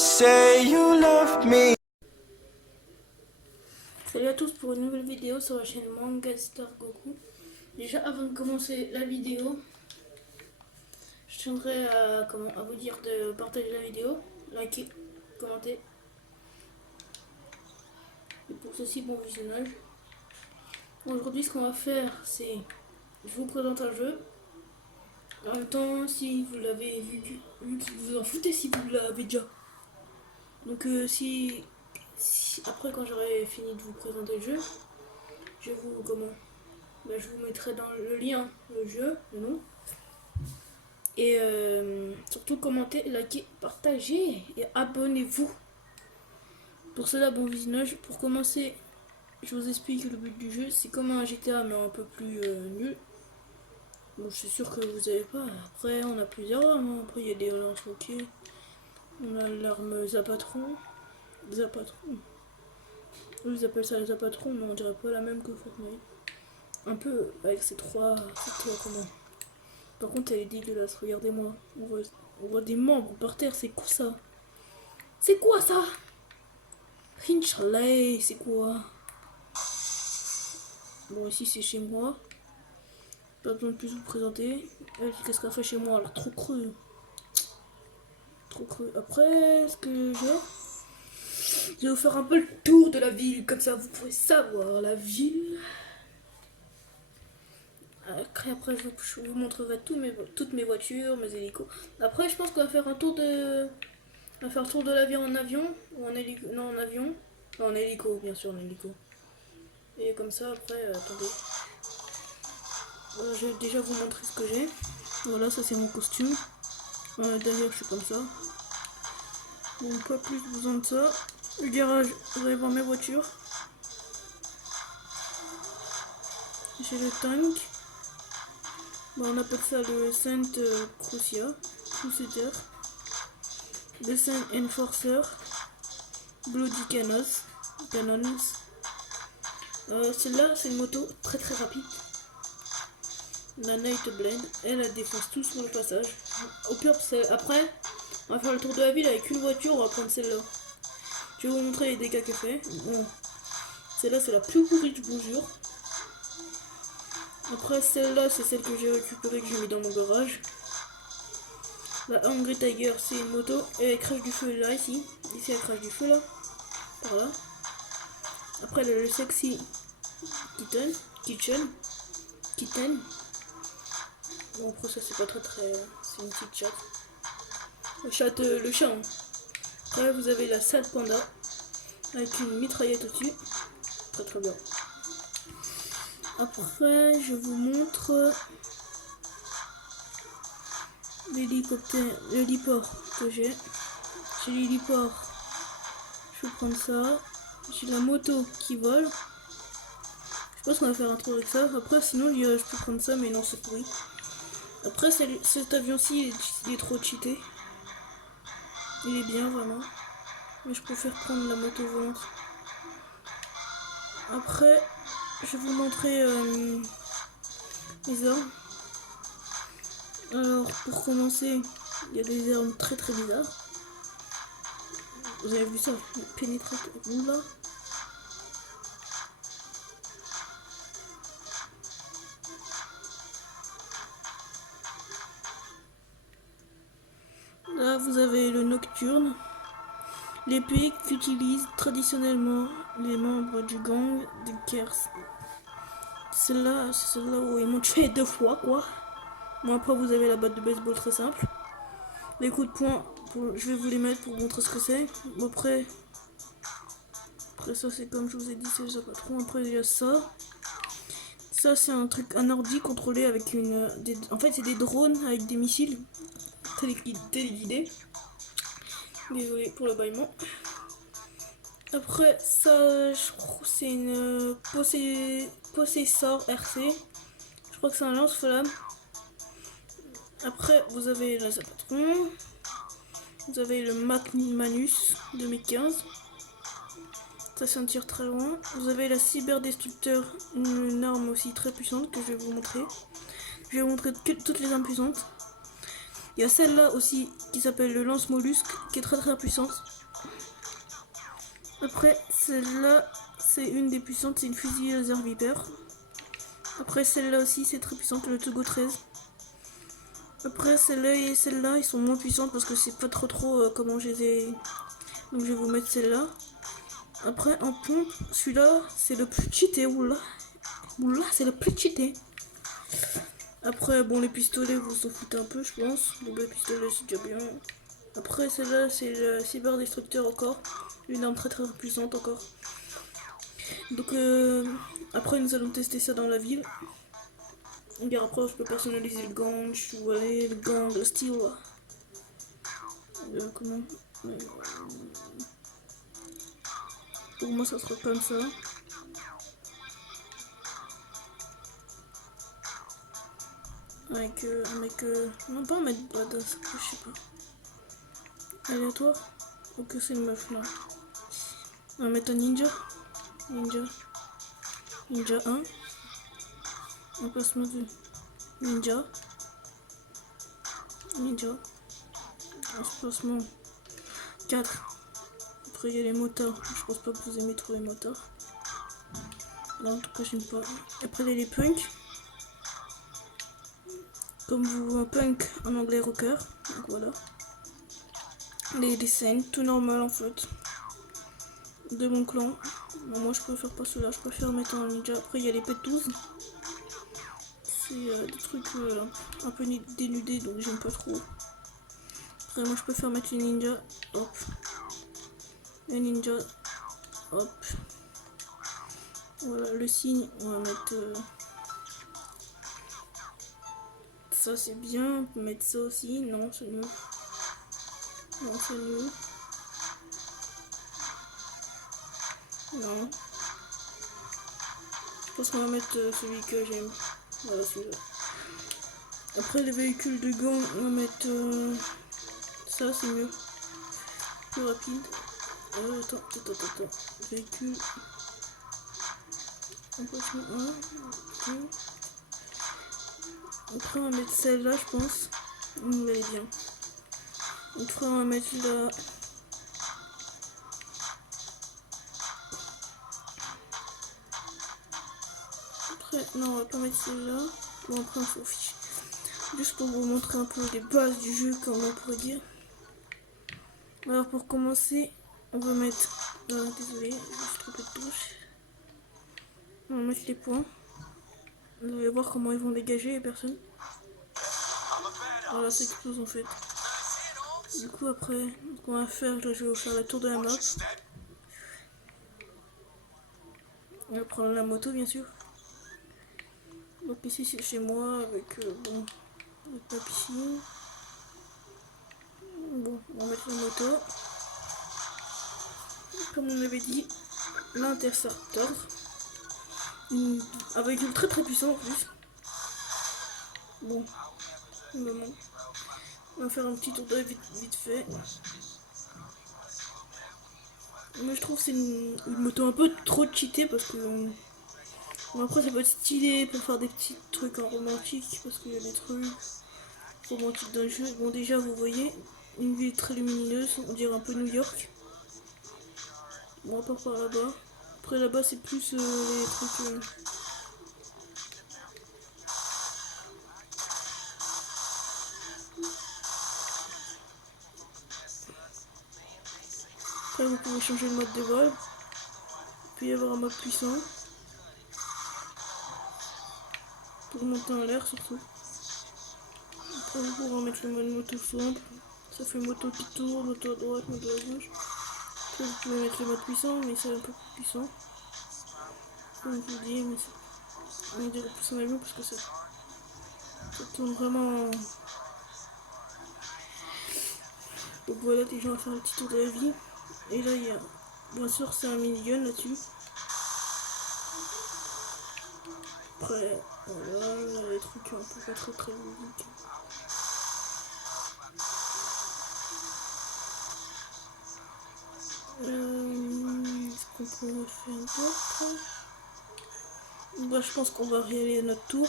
say you love me. Salut à tous pour une nouvelle vidéo sur la chaîne Manga Star Goku. Déjà avant de commencer la vidéo, je tiendrais à vous dire de partager la vidéo, liker, commenter. Et pour ceci, bon visionnage. Aujourd'hui ce qu'on va faire c'est, je vous présente un jeu. En même temps, si vous l'avez vu que vous en foutez si vous l'avez déjà. Donc si après quand j'aurai fini de vous présenter le jeu, je vous mettrai dans le lien le jeu, le nom. Et surtout commentez, likez, partagez et abonnez-vous. Pour cela, bon visionnage. Pour commencer, je vous explique le but du jeu. C'est comme un GTA mais un peu plus nul. Bon, je suis sûr que vous avez pas. Après, on a plusieurs armes. Après, il y a des lance-roquets. On a l'arme Zapatron. Zapatron. Ils appellent ça les Zapatrons, mais on dirait pas la même que Fortnite. Un peu avec ces trois comment. Par contre, elle est dégueulasse. Regardez-moi. On voit des membres par terre. C'est quoi ça? C'est quoi ça? Inch'Allah, c'est quoi? Bon, ici c'est chez moi. Pas besoin de plus vous présenter. Qu'est-ce qu'elle fait chez moi? Elle a trop creux. Trop creux. Après, ce que je vais vous faire un peu le tour de la ville. Comme ça, vous pourrez savoir la ville. Après je vous montrerai toutes mes voitures, mes hélicos. Après, je pense qu'on va faire un tour de... On va faire le tour de la ville en avion. Ou en hélico. Non, en avion. Non, en hélico, bien sûr, en hélico. Et comme ça, après, attendez. Je vais déjà vous montrer ce que j'ai. Voilà, ça c'est mon costume. D'ailleurs, je suis comme ça. Donc, pas plus besoin de ça. Le garage, vous allez voir mes voitures. J'ai le tank. Bon, on appelle ça le Saint Crusader. Le Saint Enforcer. Bloody Cannons. Celle-là, c'est une moto très très rapide. La Night Blend, elle défonce tout sur le passage. Au pire, après, on va faire le tour de la ville avec une voiture, on va prendre celle-là. Je vais vous montrer les dégâts qu'elle fait. Bon. Celle-là, c'est la plus pourrie, je vous jure. Après, celle-là, c'est celle que j'ai récupérée, que j'ai mis dans mon garage. La Hungry Tiger, c'est une moto, et elle crache du feu là, ici. Ici, elle crache du feu là. Par là. Après, le Sexy Kitten. Bon, après ça c'est pas très c'est une petite chatte. Le chat. Hein. Après vous avez la Sad Panda avec une mitraillette au-dessus. Très très bien. Après je vous montre l'héliport que j'ai. J'ai l'héliport. Je vais prendre ça. J'ai la moto qui vole. Je pense qu'on va faire un tour avec ça. Après sinon je peux prendre ça mais non c'est pourri. Après cet avion-ci il est trop cheaté. Il est bien vraiment. Mais je préfère prendre la moto volante. Après je vais vous montrer les armes. Alors pour commencer, il y a des armes très très bizarres. Vous avez vu ça? Pénétrateur. Oula. Là, vous avez le Nocturne, l'épée qu'utilisent traditionnellement les membres du gang de Kers. Celle-là, c'est celle-là où ils m'ont tué 2 fois, quoi. Bon, après, vous avez la batte de baseball très simple. Les coups de poing, je vais vous les mettre pour vous montrer ce que c'est. Bon, après ça, c'est comme je vous ai dit, c'est les Zapatrons. Après, il y a ça. Ça, c'est un ordi contrôlé avec en fait, c'est des drones avec des missiles téléguidés. Désolé pour le bâillement. Après, ça, je crois que c'est une Possessor RC. Je crois que c'est un lance-flamme. Après, vous avez la Zapatron. Vous avez le Manus 2015. Ça, c'est un tir très loin. Vous avez la Cyberdestructeur, une arme aussi très puissante que je vais vous montrer. Je vais vous montrer toutes les armes puissantes. Il y a celle-là aussi qui s'appelle le lance-mollusque, qui est très puissante. Après, celle-là, c'est une des puissantes, c'est une fusille laser Viper. Après, celle-là aussi, c'est très puissante, le Togo 13. Après, celle-là et celle-là, ils sont moins puissantes parce que c'est pas trop comment je les ai. Donc, je vais vous mettre celle-là. Après, en pompe, celui-là, c'est le plus cheaté. Oula, c'est le plus cheaté. Après, bon, les pistolets, vous s'en foutez un peu, je pense. Les pistolets, c'est déjà bien. Après, celle-là, c'est le cyber destructeur encore. Une arme très puissante encore. Donc, après, nous allons tester ça dans la ville. Et après, je peux personnaliser le gang, je vois le gang, le style. Comment pour moi, ça sera comme ça. Avec non, pas un mec badass, je sais pas. Aléatoire. Ok, c'est une meuf là. On va mettre un ninja. Ninja 1. Un placement de ninja. Un placement 4. Après il y a les motards. Je pense pas que vous aimez trop les motards. Là en tout cas j'aime pas. Après il y a les punks. Comme vous un punk en anglais rocker. Donc voilà. Les scènes, tout normal en fait. De mon clan. Non, moi je préfère pas cela, je préfère mettre un ninja. Après il y a les P12. C'est des trucs un peu dénudés donc j'aime pas trop. Après moi je préfère mettre une ninja. Hop. Un ninja. Hop. Voilà le signe. On va mettre ça c'est bien. On peut mettre ça aussi. Non c'est nul. Non c'est nul. Non. Je pense qu'on va mettre celui que j'aime. Voilà celui-là. Après les véhicules de gang, on va mettre ça c'est mieux. Plus rapide. Attends. Véhicule. Emplacement 1. Okay. Après on va mettre celle-là je pense. Elle est bien. Après on va mettre là. Après non on va pas mettre celle-là. Bon après on s'en fiche. Juste pour vous montrer un peu les bases du jeu comme on pourrait dire. Alors pour commencer on va mettre. Désolé, je me suis trompé de touche. On va mettre les points. Vous allez voir comment ils vont dégager les personnes. Voilà, ça explose en fait. Du coup après, ce qu'on va faire, là, je vais vous faire la tour de la map. On va prendre la moto bien sûr. Donc ici c'est chez moi avec avec ma piscine. Bon, on va mettre la moto. Comme on avait dit, l'intercepteur. Un véhicule très puissant en plus. Bon, on va faire un petit tour de vite fait. Moi je trouve que c'est une moto un peu trop cheatée parce que bon, après ça peut être stylé pour faire des petits trucs en romantique parce qu'il y a des trucs romantiques dans le jeu. Bon déjà vous voyez une ville très lumineuse, on dirait un peu New York. Bon on part par là-bas. Après là-bas c'est plus les trucs... Après vous pouvez changer le mode de vol. Il peut y avoir un mode puissant. Pour monter en l'air surtout. Après vous pouvez mettre le mode moto simple. Ça fait moto qui tourne, moto à droite, moto à gauche. Après vous pouvez mettre le mode puissant, mais c'est un peu plus puissant. Comme je vous dis, mais on dirait plus en avion parce que ça tourne vraiment. Donc voilà, déjà on va faire un petit tour de la vie. Et là il y a, bien sûr c'est un minigun là-dessus. Après, voilà, là, les trucs un peu pas très logiques. Est-ce qu'on pourrait faire d'autres? Bah, je pense qu'on va râler à notre tour.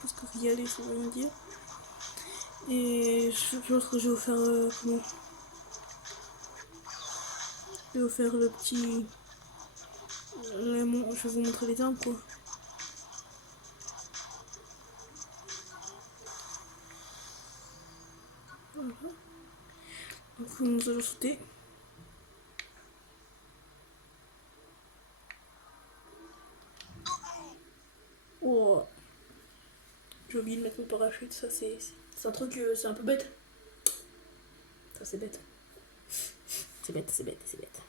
Parce que râler ça veut rien dire. Et je pense que je vais vous faire comment? Je vais vous faire le petit. Je vais vous montrer les armes quoi. Voilà. Donc nous allons sauter. Oh. J'ai oublié de mettre mon parachute, ça c'est un truc, c'est un peu bête. Ça c'est bête. C'est bête, c'est bête, c'est bête.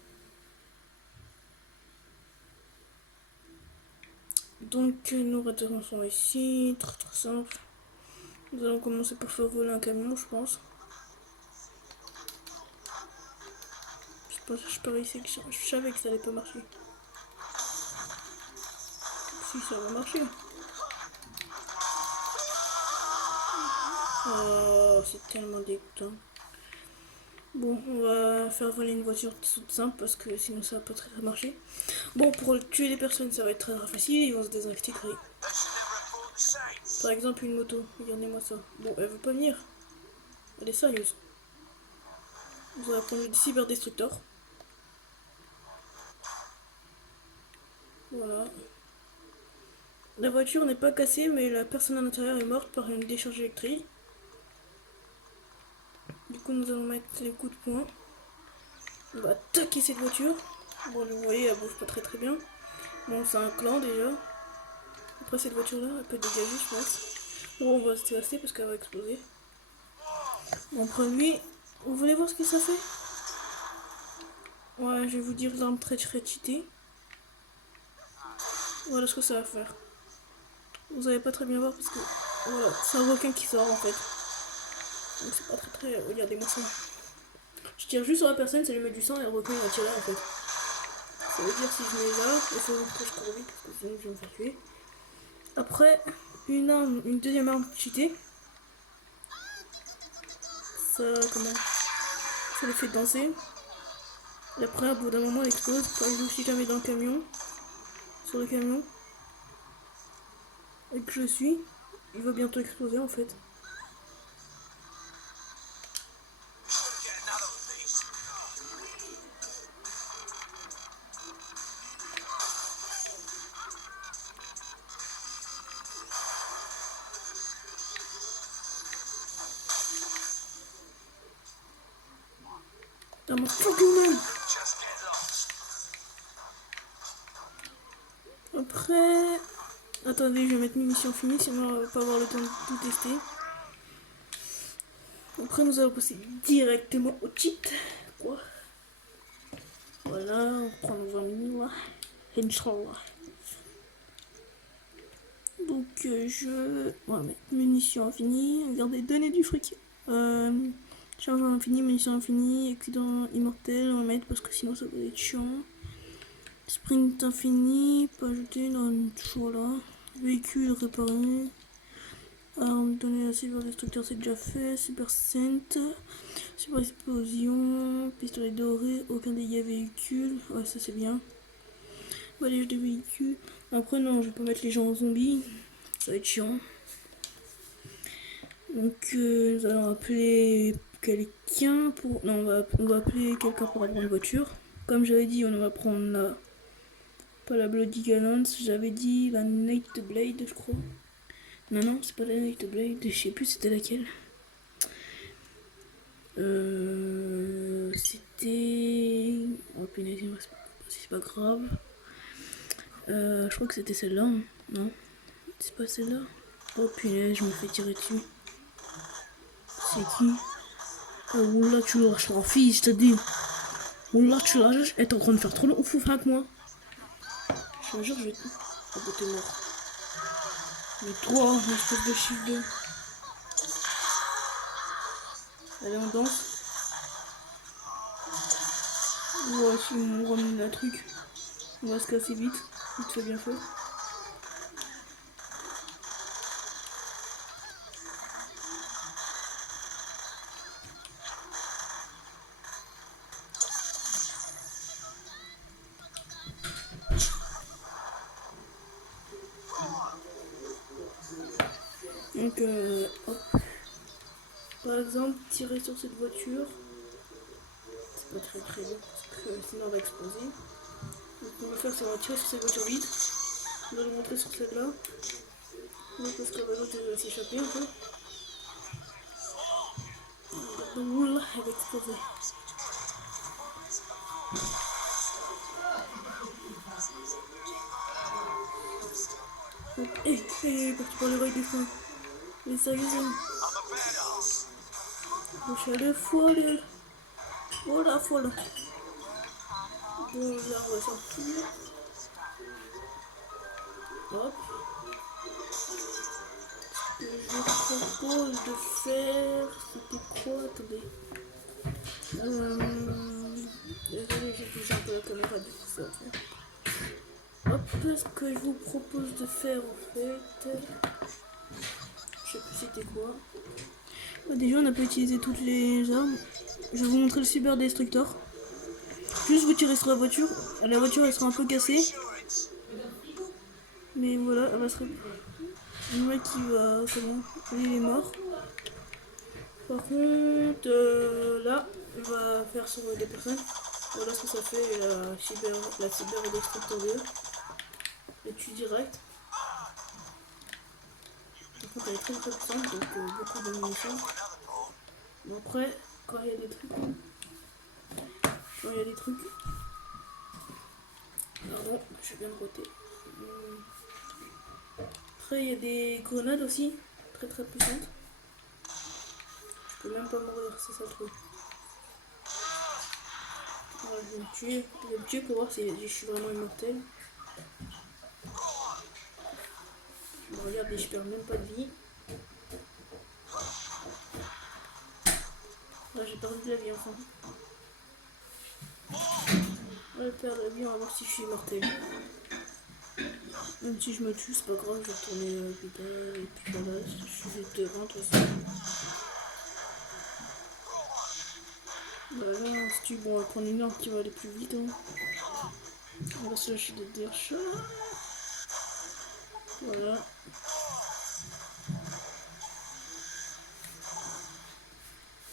Donc nos références sont ici, très simple. Nous allons commencer par faire voler un camion, je pense. Je parie que je savais que ça allait pas marcher. Si ça va marcher. Oh, c'est tellement dégoûtant. Bon, on va faire voler une voiture toute simple parce que sinon ça va pas très marcher. Bon, pour tuer les personnes, ça va être très facile, ils vont se désintégrer. Par exemple, une moto, regardez-moi ça. Bon, elle veut pas venir. Elle est sérieuse. On va prendre le cyberdestructeur. Voilà. La voiture n'est pas cassée, mais la personne à l'intérieur est morte par une décharge électrique. Du coup, nous allons mettre les coups de poing. On va attaquer cette voiture. Bon, vous voyez, elle bouge pas très bien. Bon, c'est un clan déjà. Après, cette voiture-là, elle peut dégager, je pense. Bon, on va se rester parce qu'elle va exploser. Bon, après lui, vous voulez voir ce que ça fait? Ouais, je vais vous dire l'arme très cheatée. Voilà ce que ça va faire. Vous allez pas très bien voir parce que voilà, c'est un requin qui sort en fait. Donc c'est pas très. Regardez-moi ça. Je tire juste sur la personne, ça lui met du sang et le requin il va tirer en fait. Ça veut dire si je mets là, il faut que je cours vite parce que sinon je vais me faire tuer. Après, une deuxième arme cheatée. Ça, comment? Ça les fait danser. Et après, au bout d'un moment, elle explose. Par exemple, si jamais dans le camion, sur le camion, et que je suis, il va bientôt exploser en fait. Dans mon fucking man. Après, attendez, je vais mettre munitions finies, sinon on va pas avoir le temps de tout tester. Après, nous allons passer directement au cheat. Quoi? Voilà, on prend nos 20 minutes là. Inch'Allah. Donc, on va mettre munitions infinies. Regardez, donner du fric. Chargeur infini, munitions infinies, accident immortel, on va mettre parce que sinon ça va être chiant. Sprint infini, pas ajouter dans toujours là. Véhicule réparé. Arme donnée à Silver Destructeur, c'est déjà fait. Super Scent, Super Explosion, pistolet doré, aucun dégât véhicule. Ouais, ça c'est bien. Balayage de véhicule. Après, non, je vais pas mettre les gens en zombies, ça va être chiant. Donc, nous allons appeler quelqu'un pour. Non, on va appeler quelqu'un pour avoir une voiture. Comme j'avais dit, on va prendre la. Pas la Bloody Gallons, j'avais dit la Night Blade, je crois. Non, c'est pas la Night Blade, je sais plus c'était laquelle. C'était. Oh punaise, c'est pas grave. Je crois que c'était celle-là. Hein. Non, c'est pas celle-là. Oh punaise, je me fais tirer dessus. C'est qui? Oh là, tu lâches la fille, je te dis. Oh là, tu lâches. Elle est en train de faire trop le ouf avec moi. Je te jure, je vais. Oh, bah, t'es mort. Mais toi, l'espèce de chiffre 2. Allez, on danse. Ouais, si on ramène la truc, on va se casser vite. Vite fait, bien fait. Donc, hop. Par exemple, tirer sur cette voiture. C'est pas très bien parce que sinon on va exploser. Donc on va faire, c'est on va tirer sur cette voiture vide. On va le montrer sur celle-là. Parce que l'autre va s'échapper un peu. Donc là, elle va exploser. Donc, parti pour le rail du frein. Mais sérieusement. Donc, je suis allée folle. Voilà, folle. Bon, là, on va sortir. Hop. Ce que je vous propose de faire, c'était quoi? Attendez. Désolé, j'ai touché un peu la caméra, du coup, ça va faire. Hop, ce que je vous propose de faire, en fait. Je sais plus c'était quoi. Déjà, on n'a pas utilisé toutes les armes. Je vais vous montrer le cyber destructor. Juste vous tirez sur la voiture. La voiture, elle sera un peu cassée. Mais voilà, elle va se... Le mec qui va... Comment? Lui, il est mort. Par contre, là, on va faire sur des personnes. Voilà ce que ça fait, la cyber destructor 2. Elle tue direct. Par contre, elle est très puissante, donc beaucoup de munitions. Bon, après, quand il y a des trucs... Pardon, je viens de roter. Après, il y a des grenades aussi, très puissantes. Je peux même pas mourir, c'est ça le truc. Voilà, je vais me tuer pour voir si je suis vraiment immortel. Regardez, je perds même pas de vie. Là, j'ai perdu de la vie enfin. Je vais perdre la vie, on va voir si je suis immortel. Même si je me tue, c'est pas grave, je vais retourner à l'hôpital et puis voilà, je suis juste devant de toute façon. Voilà, on se tue, bon, on va prendre une arme qui va aller plus vite. Hein. On va se lâcher des derchats. Voilà.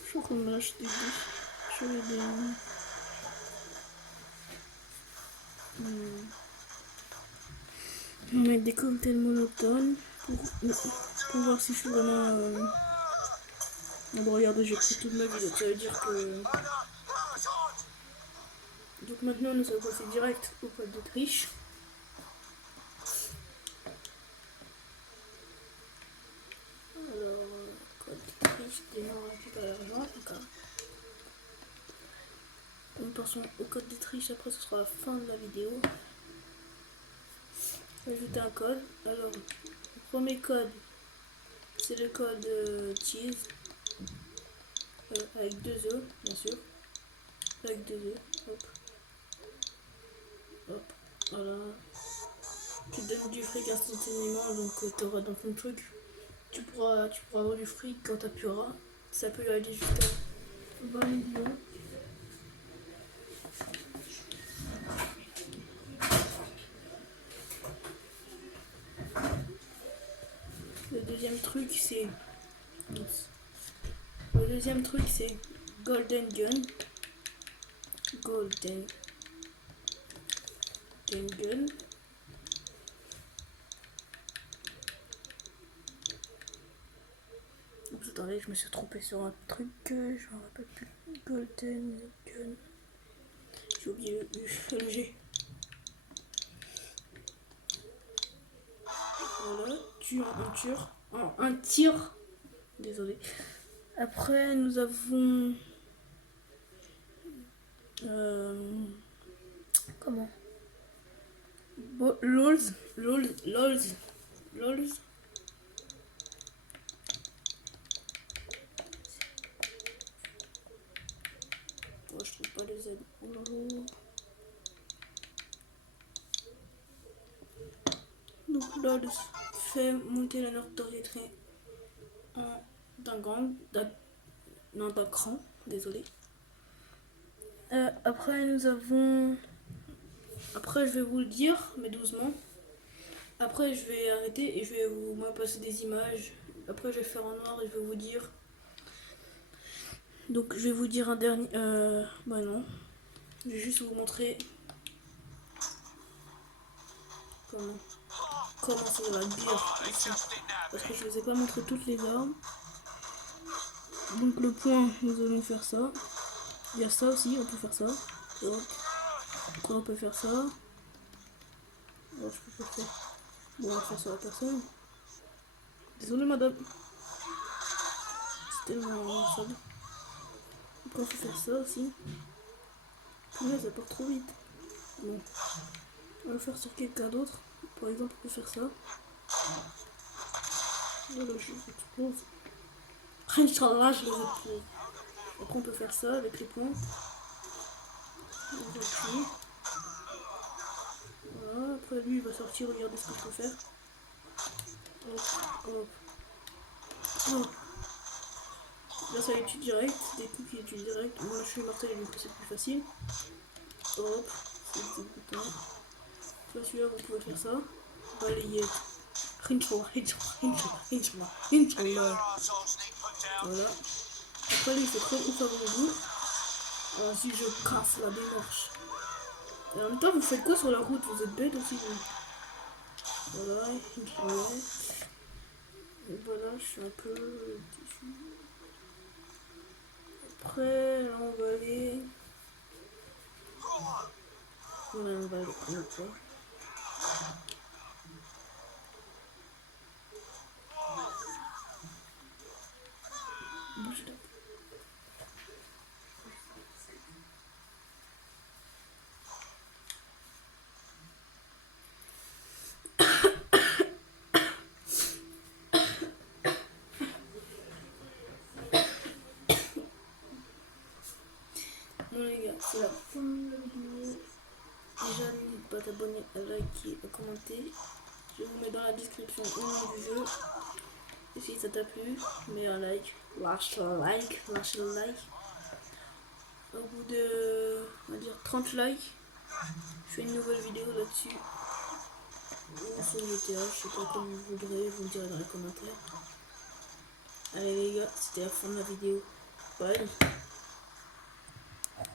Je crois qu'on me lâche des bouches. Je vais des... On va mettre des cocktails monotones pour voir si je suis vraiment... Bon, regardez, j'ai pris toute ma vie, donc ça veut dire que... Donc maintenant, nous allons passer direct au code d'Autriche. Alors, code d'Autriche, déjà on récupère l'argent, d'accord. Nous passons au code d'Autriche, après ce sera la fin de la vidéo. Ajouter un code. Alors, le premier code, c'est le code cheese. Avec 2 œufs, bien sûr. Avec 2 œufs, hop. Hop, voilà. Tu donnes du fric instantanément, donc tu auras dans ton truc. Tu pourras avoir du fric quand tu appuieras. Ça peut aller jusqu'à 20 millions. Le deuxième truc c'est Golden Gun. Golden Gun. Oups, attendez, je me suis trompé sur un truc, je m'en rappelle plus. Golden Gun. J'ai oublié le G. Voilà, un tir. Désolé. Après, nous avons... comment? LOLs. Oh, je trouve pas les ailes. Donc LOLs fait monter la notoriété d'un cran, désolé. Après nous avons... Après je vais vous le dire, mais doucement. Après je vais arrêter et je vais vous passer des images. Après je vais faire en noir et je vais vous dire Donc je vais vous dire un dernier... bah non. Je vais juste vous montrer comment ça va dire ici. Parce que je vous ai pas montré toutes les armes. Donc le point, nous allons faire ça. Il y a ça aussi, on peut faire ça. Hop. Après on peut faire ça. Alors, je peux pas faire. Bon, on va faire ça à la personne. Désolé madame. C'est tellement sale. Après on peut faire ça aussi. Mais ça part trop vite. Bon. On va le faire sur quelqu'un d'autre. Par exemple, on peut faire ça. Voilà, je les explose. Inch'Allah, je les explose. Après, on peut faire ça avec les points. On appuie. Voilà, après lui, il va sortir. Regardez ce que je peux faire. Hop, hop, hop. Là, ça tue direct. Des coups qui tuent direct. Moi, je suis mortel, donc c'est plus facile. Hop, c'est des boutons. Soit celui-là, vous pouvez faire ça. Balayer. Inch'Allah. Voilà. Après, lui, il fait très ouf avant vous. Ensuite, je casse la démarche. Et en même temps, vous faites quoi sur la route? Vous êtes bête aussi, vous. Voilà, Inch'Allah. Et voilà, je suis un peu déçu. Après, là, on va aller. Voilà, on va aller prendre quoi. Bouge là. Bon les gars, c'est la fin de la vidéo. Déjà, n'hésitez pas à t'abonner, à liker, à commenter. Je vous mets dans la description le nom du jeu. Et si ça t'a plu, mets un like, lâche un like, lâche un like. Au bout de, on va dire 30 likes, je fais une nouvelle vidéo là-dessus. Sur GTA, je sais pas comme vous voudrez, vous me direz dans les commentaires. Allez les gars, c'était la fin de la vidéo. Bye.